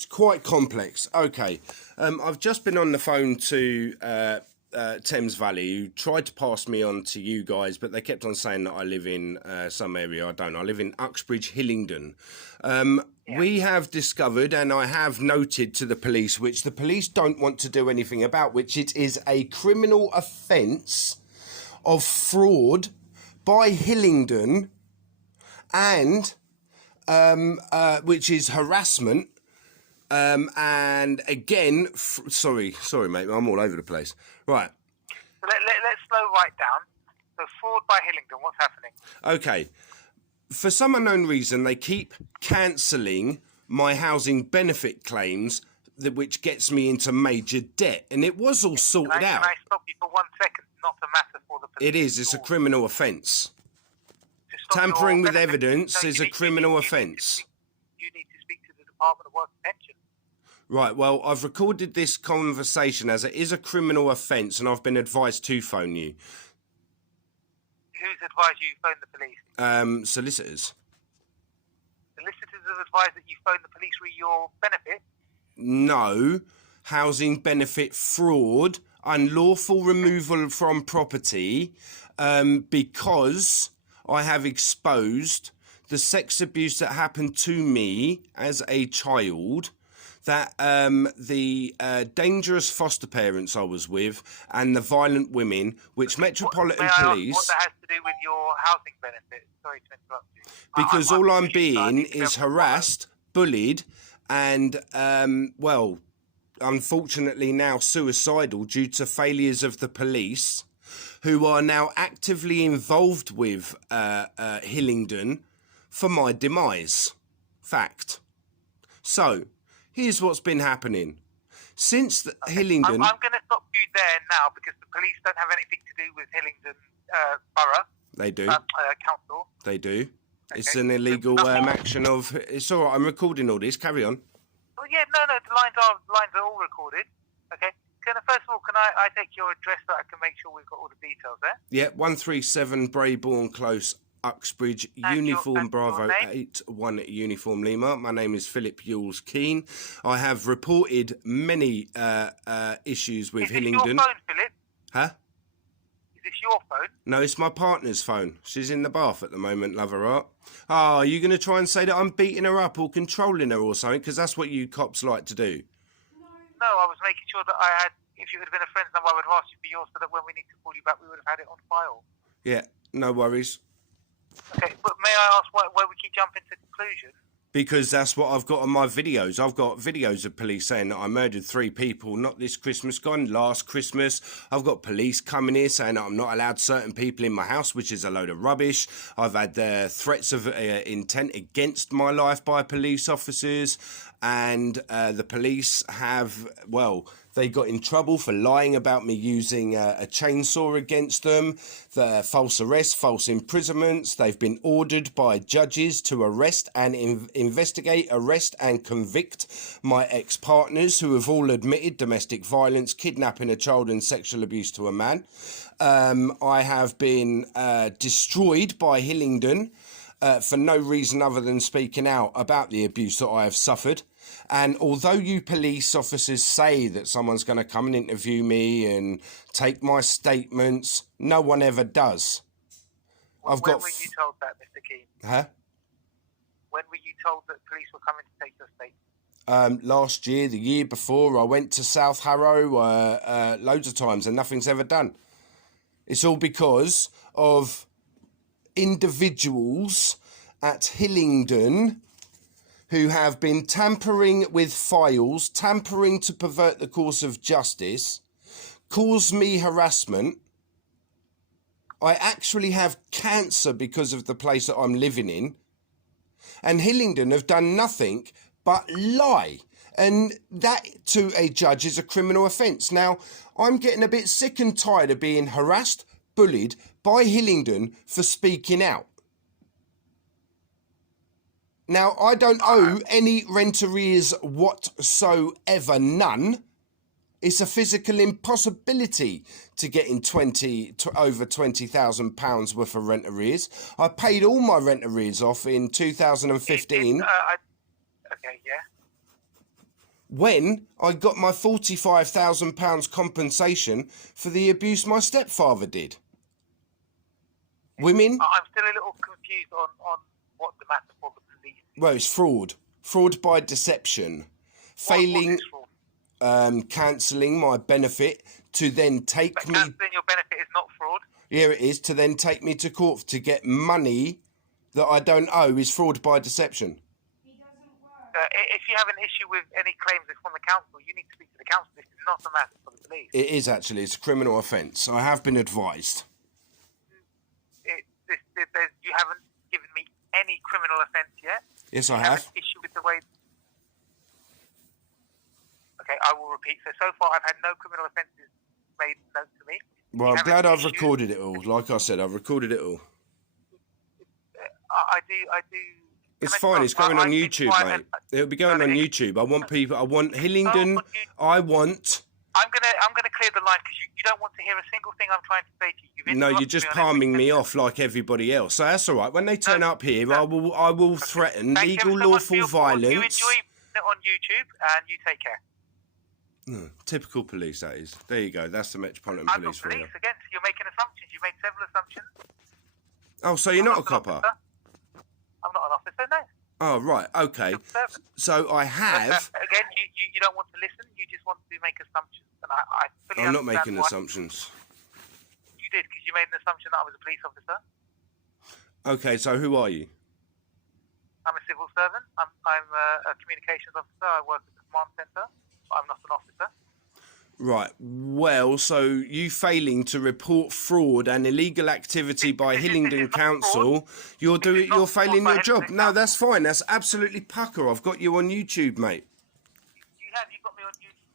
It's quite complex. Okay. I've just been on the phone to Thames Valley, who tried to pass me on to you guys, but they kept on saying that I live in some area I don't. I live in Uxbridge, Hillingdon. We have discovered, and I have noted to the police, which the police don't want to do anything about, which it is a criminal offence of fraud by Hillingdon, and which is harassment. And again, sorry, mate, I'm all over the place. Right. So let's slow right down. So fraud by Hillingdon, what's happening? Okay. For some unknown reason, they keep cancelling my housing benefit claims, which gets me into major debt. And it was all sorted out. Can I stop you for 1 second? Not a matter for the police. It is. It's a criminal offence. Tampering with evidence is a criminal offence. You need to speak to the Department of Work and Pensions. Right, well, I've recorded this conversation as it is a criminal offence, and I've been advised to phone you. Who's advised you phone the police? Solicitors. Solicitors have advised that you phone the police for your benefit? No. Housing benefit fraud, unlawful removal from property, because I have exposed the sex abuse that happened to me as a child, that the dangerous foster parents I was with, and the violent women, which Metropolitan Police... What that has to do with your housing benefit? Sorry to interrupt you. Because all I'm being is harassed, bullied, and, well, unfortunately now suicidal due to failures of the police, who are now actively involved with Hillingdon for my demise. Fact. So, here's what's been happening. Since Hillingdon... I'm going to stop you there now, because the police don't have anything to do with Hillingdon Borough. They do. Council. They do. Okay. It's an illegal action of... It's all right, I'm recording all this. Carry on. Well, yeah, no, the lines are all recorded. Okay. First of all, can I take your address so I can make sure we've got all the details there? Yeah, 137 Braybourne Close, Uxbridge, Uniform Bravo 8, 1 Uniform Lima. My name is Philip Yules Keane. I have reported many issues with Hillingdon. Is this your phone, Philip? Huh? Is this your phone? No, it's my partner's phone. She's in the bath at the moment, love her art. Oh, are you going to try and say that I'm beating her up or controlling her or something? Because that's what you cops like to do. No, I was making sure that I had, if you would have been a friend's number, I would have asked you for yours so that when we need to call you back, we would have had it on file. Yeah, no worries. Okay, but may I ask why we keep jumping to conclusions? Because that's what I've got on my videos. I've got videos of police saying that I murdered 3 people, not this Christmas gone, last Christmas. I've got police coming here saying that I'm not allowed certain people in my house, which is a load of rubbish. I've had threats of intent against my life by police officers. And the police have, well, they got in trouble for lying about me using a chainsaw against them, the false arrests, false imprisonments. They've been ordered by judges to arrest and investigate, arrest and convict my ex-partners, who have all admitted domestic violence, kidnapping a child and sexual abuse to a man. I have been destroyed by Hillingdon for no reason other than speaking out about the abuse that I have suffered. And although you police officers say that someone's going to come and interview me and take my statements, no one ever does. When were you told that, Mr. Keane? Huh? When were you told that police were coming to take your statement? Last year, the year before, I went to South Harrow loads of times and nothing's ever done. It's all because of individuals at Hillingdon who have been tampering with files, tampering to pervert the course of justice, cause me harassment. I actually have cancer because of the place that I'm living in. And Hillingdon have done nothing but lie. And that, to a judge, is a criminal offence. Now, I'm getting a bit sick and tired of being harassed, bullied by Hillingdon for speaking out. Now, I don't owe any rent arrears whatsoever, none. It's a physical impossibility to get in over £20,000 worth of rent arrears. I paid all my rent arrears off in 2015. Okay, yeah. when I got my £45,000 compensation for the abuse my stepfather did. Women? I'm still a little confused on what the matter for the police is. Well, it's fraud. Fraud by deception. Failing, cancelling my benefit to then take But me... cancelling your benefit is not fraud. Here it is, to then take me to court to get money that I don't owe is fraud by deception. If you have an issue with any claims from the council, you need to speak to the council. This is not a matter for the police. It is actually. It's a criminal offence. I have been advised. You haven't given me any criminal offence yet. Yes, I You have. an issue with the way... Okay, I will repeat. So far I've had no criminal offences made known to me. Well, I'm glad I've recorded it all. Like I said, I've recorded it all. I do... It's fine. It's going on YouTube, mate. It'll be going on YouTube. I want people... I want Hillingdon... I'm gonna clear the line because you don't want to hear a single thing I'm trying to say to you. No, you're just palming me off like everybody else. So that's all right. When they turn up here, I will threaten legal, lawful violence. You enjoy it on YouTube, and you take care. Typical police, that is. There you go. That's the Metropolitan I'm Police not for you. police. Again, you're making assumptions. You made several assumptions. Oh, so you're not a copper? I'm not an officer, no. Oh, right. Okay. So I have... Again, you don't want to listen. You just want to make assumptions. And I fully I'm not understand making assumptions. You did, because you made an assumption that I was a police officer. Okay, so who are you? I'm a civil servant. I'm a communications officer. I work at the command centre. I'm not an officer. Right. Well, so you failing to report fraud and illegal activity by Hillingdon Council, you're failing your job. No, that's fine. That's absolutely pucker. I've got you on YouTube, mate. You've got me on YouTube.